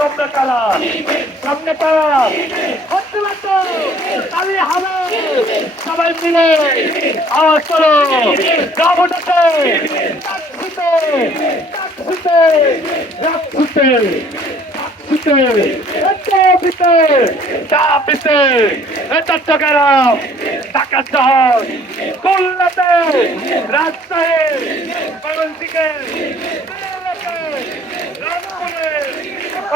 তোমরা কারা? সামনে কারা আমি হবে সবাই মিলে আওয়াজ করো। রাবণকে তাকসিতে তাকসিতে রাক্ষসে তাকসিতে তাপিতে তাপিতে চট্টগ্রাম ঢাকা শহর খুলনাতে রাজশাহী। ময়মনসিংহে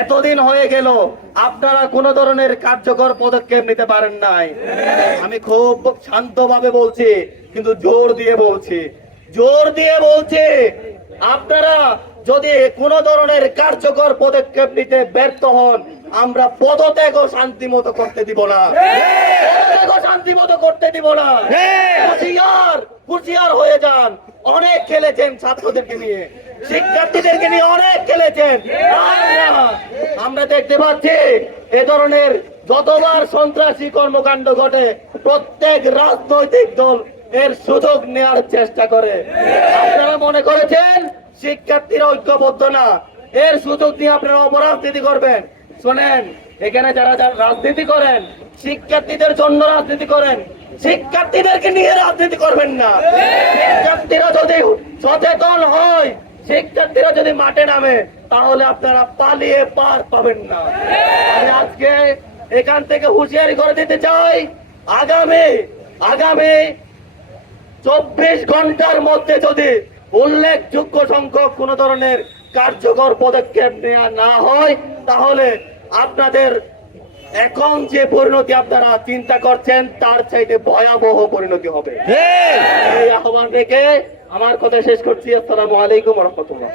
এতদিন হয়ে গেল আপনারা কোন ধরনের কার্যকর পদক্ষেপ নিতে পারেন নাই। আমি খুব শান্তভাবে বলছি কিন্তু জোর দিয়ে বলছি। জোর দিয়ে বলছি আপনারা যদি কোন ধরনের কার্যকর পদক্ষেপ নিতে ব্যর্থ হন আমরা পদত্যাগও শান্তি মতো করতে দিব না। শান্তি মতো করতে দিব না। হুঁশিয়ার হুঁশিয়ার হয়ে যান। অনেক খেলেছেন ছাত্রদেরকে নিয়ে। শিক্ষার্থীদেরকে নিয়ে অনেক খেলেছেন। আমরা- দেখতে পাচ্ছি, এ ধরনের যতবার সন্ত্রাসী কর্মকাণ্ড ঘটে, প্রত্যেক রাজনৈতিক দল এর সুযোগ নেওয়ার চেষ্টা করে। আপনারা মনে করেছেন, শিক্ষার্থীরা ঐক্যবদ্ধ না? এর সুযোগ নিয়ে আপনারা অপরাজনীতি করবেন। শোনেন, এখানে যারা যারা রাজনীতি করেন, শিক্ষার্থীদের জন্য রাজনীতি করেন, শিক্ষার্থীদেরকে নিয়ে রাজনীতি করবেন না। শিক্ষার্থীরা যদি সচেতন হয় শিক্ষার্থীরা যদি মাঠে নামে তাহলে আপনারা পালিয়ে পার পাবেন না। আমি আজকে এখান থেকে হুঁশিয়ারি করে দিতে চাই আগামী আগামী চব্বিশ ঘণ্টার মধ্যে যদি উল্লেখযোগ্য সংখ্যক কোন ধরনের কার্যকর পদক্ষেপ নেওয়া না হয় তাহলে আপনাদের এখন যে পরিণতি আপনারা চিন্তা করছেন তার চাইতে ভয়াবহ পরিণতি হবে। এই আহ্বান রেখে আমার কথা শেষ করছি আসসালামু আলাইকুম রহমতুল্লাহ।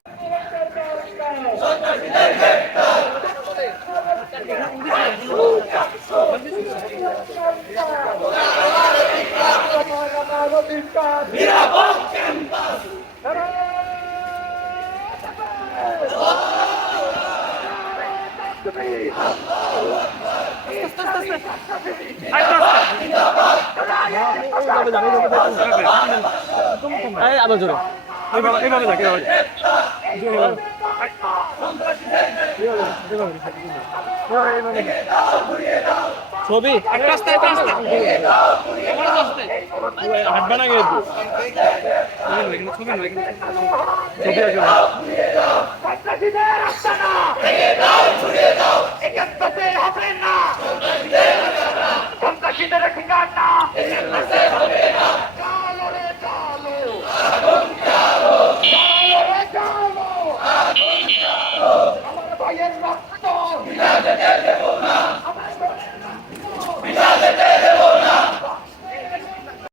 ছবি? একটা রাস্তা একটা রাস্তা হাঁটবে না কিন্তু। ছবি নয় ছবি আছে না। no tetap